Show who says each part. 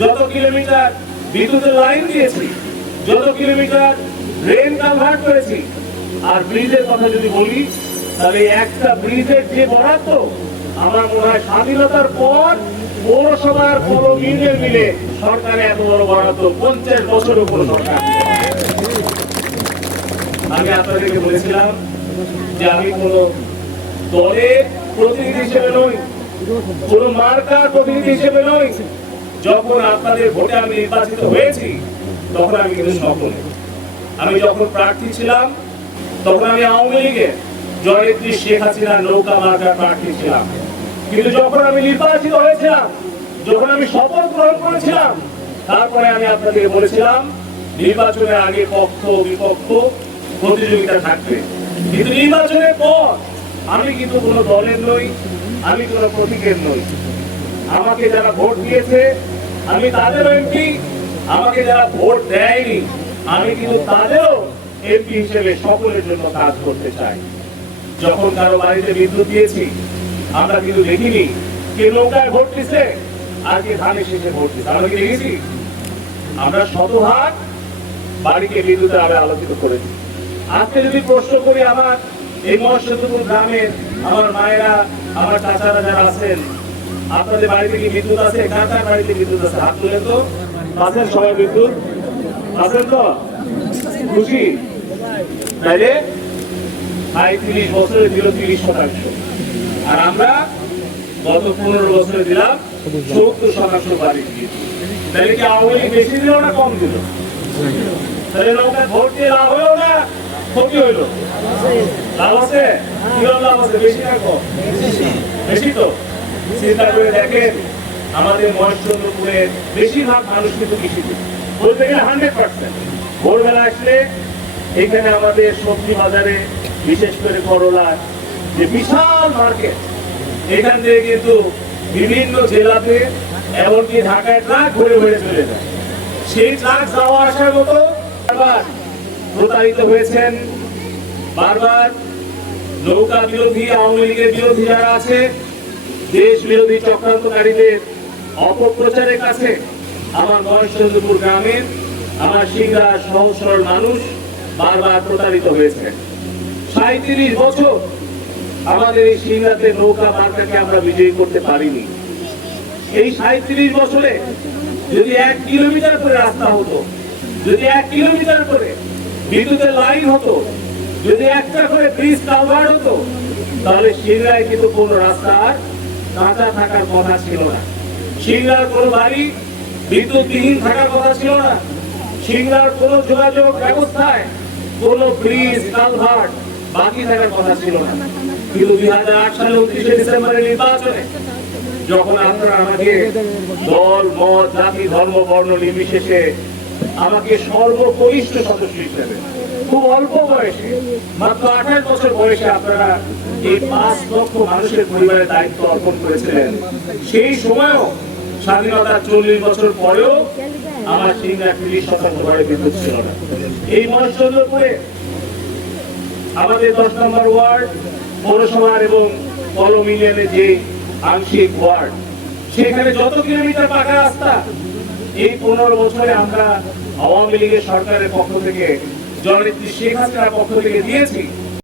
Speaker 1: যত কিলোমিটার বিদ্যুতের লাইন দিয়েছি, যত কিলোমিটার রেল কালভার্ট করেছি, আর ব্রিজের কথা যদি বলি, তাহলে একটা ব্রিজের যে বরাদ্দ, আমার মনে হয় স্বাধীনতার পর পৌরসভার কোনো ইউনিয়ন মিলে সরকারে এত বড় বরাদ্দ, পঞ্চাশ বছরের উপর সরকার। আমি আপনাদেরকে বলেছিলাম যে আমি কোন দলের প্রতিনিধি হিসেবে নই, কোন মার্কার প্রতিনিধি হিসেবে নই যখন আপনাদের ভোটে আমি নির্বাচিত হয়েছি, তখন আমি কিন্তু সফল। আমি যখন প্রার্থী ছিলাম, তখন আমি আওয়ামী লীগের জয়নেত্রী শেখ হাসিনা নৌকা মার্কার প্রার্থী ছিলাম। কিন্তু যখন আমি নির্বাচিত হয়েছিলাম, যখন আমি শপথ গ্রহণ করেছিলাম, তারপরে আমি আপনাদেরকে বলেছিলাম, নির্বাচনের আগে পক্ষ, বিপক্ষ প্রতিযোগিতা থাকবে। কিন্তু নির্বাচনের পর আমি কিন্তু কোনো দলের নই, আমি কোনো প্রতীকের নই। আমাকে যারা ভোট দিয়েছে, আমি তাদের এমপি, আমাকে যারা ভোট দেয়নি, আমি কিন্তু তাদেরও এমপি হিসেবে সকলের জন্য কাজ করতে চাই। যখন কারও বাড়িতে বিদ্যুৎ দিয়েছি, আমরা কিন্তু দেখিনি কে নৌকায় ভোট দিচ্ছে আর কে ধানের শেষে ভোট দিচ্ছে আমরা কি দেখেছি? আমরা শতভাগ বাড়িকে বিদ্যুতে আলো আলোচিত করেছি। আজকে যদি প্রশ্ন করি আমার, এই মহাসেতুপুর গ্রামের আমার মায়েরা, আমার চাচারা যারা আছেন আপনাদের বাড়িতে কি বিদ্যুৎ আছে? কার বাড়িতে বিদ্যুৎ আছে? হাত তুলে তো। আছেন সবাই বিদ্যুৎ। আছেন তো? খুশি? তাইলে? সাঁত্রিশ বছরে দিল তিরিশ শতাংশ। আর আমরা গত পনেরো বছরে দিলাম সত্তর শতাংশ বাড়ি দিয়ে। তাহলে কি আওয়ামী লীগ বেশি দিল না কম দিল? তাহলে নৌকায় ভোট দিয়ে লাভ হলো না ক্ষতি হইল লাভ আছে? লাভ আছে? বেশি না কম? বেশি তো? চিন্তা করে দেখেন, আমাদের মহেশচন্দ্রপুরের বেশিরভাগ মানুষ কিন্তু কৃষিতে বলতে গেলে হান্ড্রেড পার্সেন্ট ভোরবেলা আসলে এখানে আমাদের সবজি বাজারে, বিশেষ করে করলা যে বিশাল মার্কেট, এখান থেকে কিন্তু বিভিন্ন জেলাতে এমনকি ঢাকায় ট্রাক ঘুরে ঘুরে চলে যায়। সেই ট্রাক যাওয়া আসার মতো বারবার প্রতারিত হয়েছেন। বারবার নৌকা বিরোধী, আওয়ামী লীগের বিরোধী যারা আছে দেশ বিরোধী চক্রান্তকারীদের অপপ্রচারের কাছে আমার মহেশচন্দ্রপুর গ্রামের আমার সিংহা সহজ সরল মানুষ বারবার প্রতারিত হয়েছে। সাঁত্রিশ বছর আমাদের এই সিংহাতে নৌকা মার্কাকে আমরা বিজয়ী করতে পারিনি। এই সাঁত্রিশ বছরে যদি এক কিলোমিটার করে রাস্তা হতো, যদি এক কিলোমিটার করে বিদ্যুতের লাইন হতো, যদি একটা করে ব্রিজ কালভার্ট হতো, তাহলে সিংড়ায় কিন্তু কোনো রাস্তা আর কাঁচা থাকার কথা ছিল না। সিংড়ার কোনো বাড়ি, বিদ্যুৎবিহীন থাকার কথা ছিল না। সিংড়ার কোনো যোগাযোগ ব্যবস্থায় কোনো ব্রিজ, কালভার্ট বাকি থাকার কথা ছিল না। কিন্তু দুই হাজার আট সালে উনত্রিশে ডিসেম্বরের নির্বাচনে যখন আপনারা আমাকে দল, মত, জাতি, ধর্ম, বর্ণ নির্বিশেষে আমাকে সর্বকনিষ্ঠ সদস্য হিসেবে খুব অল্প বয়সে, মাত্র আঠাশ বছর বয়সে আপনারা এই পাঁচ লক্ষ মানুষের পরিবারের দায়িত্ব অর্পণ করেছিলেন। সেই সময়ও স্বাধীনতার চল্লিশ বছর পরেও আমার সিংহা তিরিশ শতাংশ ঘরে বিদ্যুৎ ছিল না। এই মহেশচন্দ্রপুরে আমাদের দশ নম্বর ওয়ার্ড, পৌরসভার এবং কলম ইউনিয়নের যে আংশিক ওয়ার্ড, সেখানে যত কিলোমিটার পাকা রাস্তা, এই পনেরো বছরে আমরা আওয়ামী লীগের সরকারের পক্ষ থেকে জননেত্রী শেখ হাসিনার পক্ষ থেকে দিয়েছি।